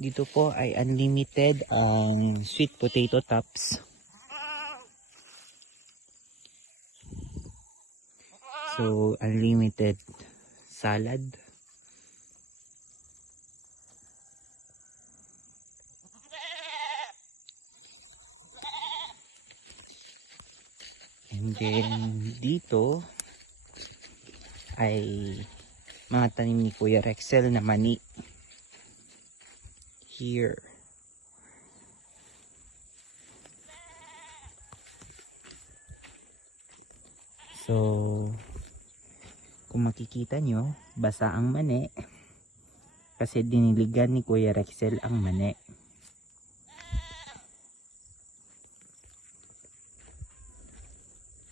Dito po ay unlimited ang sweet potato tops. So, unlimited salad. And then, dito ay mga tanim ni Kuya Rexel na mani. Here. So, kung makikita nyo, basa ang mani. Kasi diniligan ni Kuya Rexel ang mani.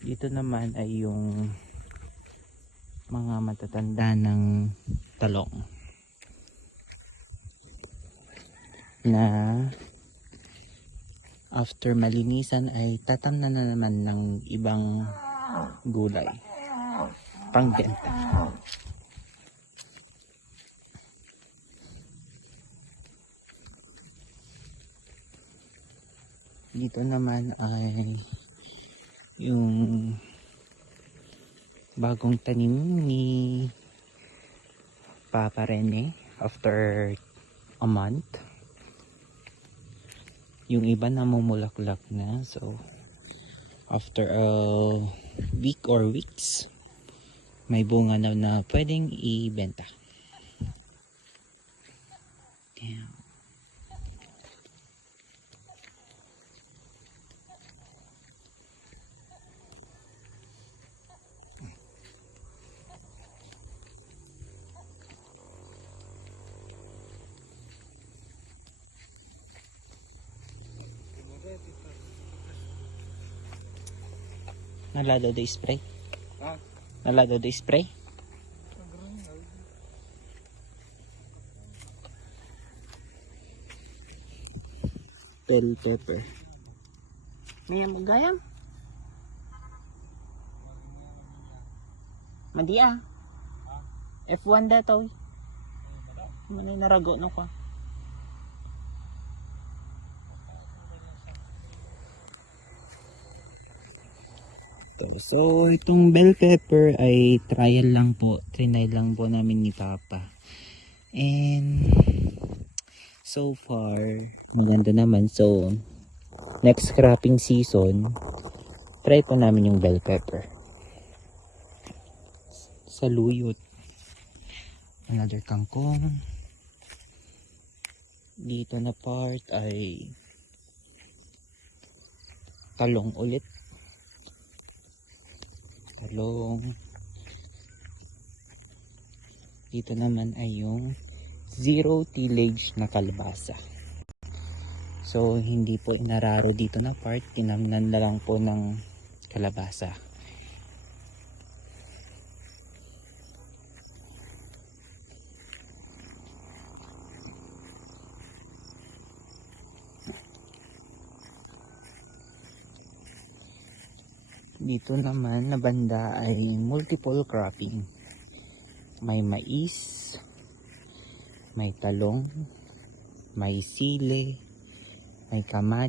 Dito naman ay yung mga matatanda ng talong na after malinisan ay tatamnan na naman ng ibang gulay pangbenta. Dito naman ay yung bagong tanim ni Papa Rene after a month. Yung iba namumulaklak na, so after a week or weeks may bunga na pwedeng ibenta. Damn. Nalado do spray? Ha? Nalado do spray? Bell pepper. May mo gayam? Madi ah. F1 dato. Manay narago no ka. So, itong bell pepper ay trial lang po. Trinay lang po namin ni Papa. And so far, maganda naman. So, next cropping season, try po namin yung bell pepper. Saluyot. Another kangkong. Dito na part ay talong ulit. Talong. Dito naman ay yung zero tillage na kalabasa. So, hindi po inararo dito na part. Tinamnan na lang po ng kalabasa. Dito naman na banda ay multiple cropping. May mais, may talong, may sili, may kamatis.